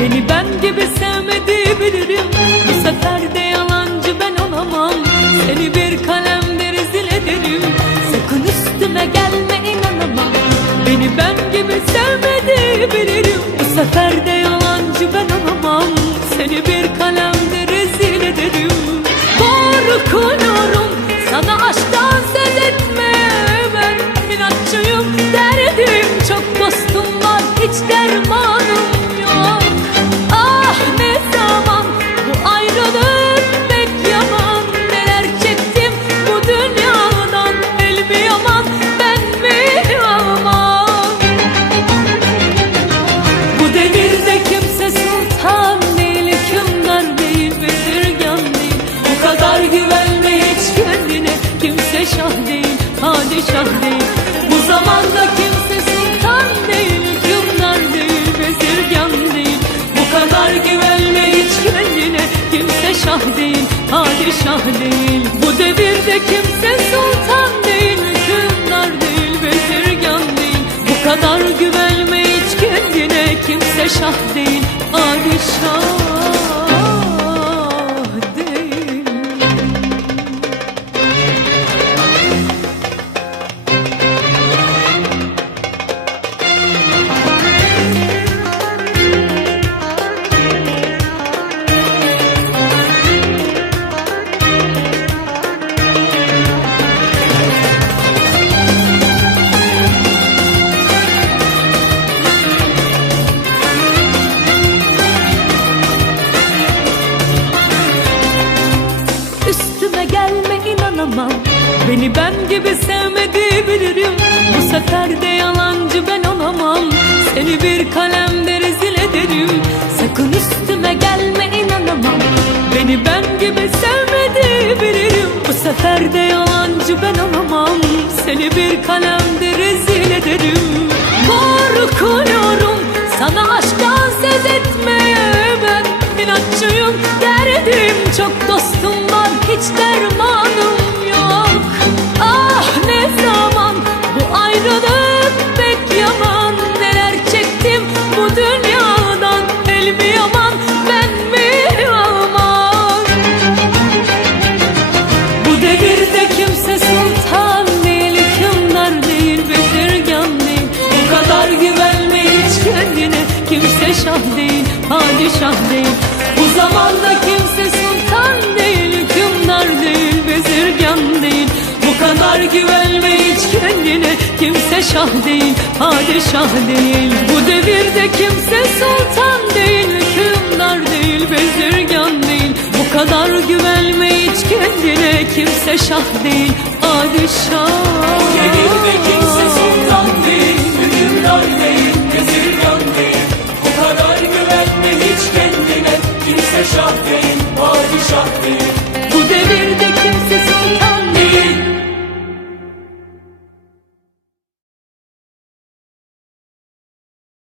Beni ben gibi sevmedi bilirim Bu sefer de yalancı ben olamam. Seni bir kalemde rezil ederim. Sakın üstüme gelme inanamam. Beni ben gibi sevmedi bilirim Bu sefer de yalancı ben olamam. Seni bir kalemde rezil ederim. Korkuyorum. Sana aşktan söz etmeye Ben. İnatçıyım derdim Çok dostum var hiç derdim padişah değil Bu zamanda kimse sultan değil Hükümdar değil bezirgan değil Bu kadar güvenme hiç kendine Kimse şah değil padişah değil. Bu devirde kimse sultan değil Hükümdar değil bezirgan değil Bu kadar güvenme hiç kendine Kimse şah değil Beni ben gibi sevmedi bilirim Bu sefer de yalancı ben olamam. Seni bir kalemde rezil ederim. Sakın üstüme gelme inanamam. Beni ben gibi sevmedi bilirim Bu sefer de yalancı ben olamam. Seni bir kalemde rezil ederim. Korkuyorum. Sana aşktan söz etmeye Ben. İnatçıyım derdim. Çok dostum var hiç dermanım Kimse şah değil padişah değil. Bu zamanda kimse sultan değil Hükümdar değil bezirgan değil. Bu kadar güvenme hiç kendine Kimse şah değil padişah değil. Bu devirde kimse sultan değil Hükümdar değil bezirgan değil. Bu kadar güvenme hiç kendine Kimse şah değil padişah. Devirde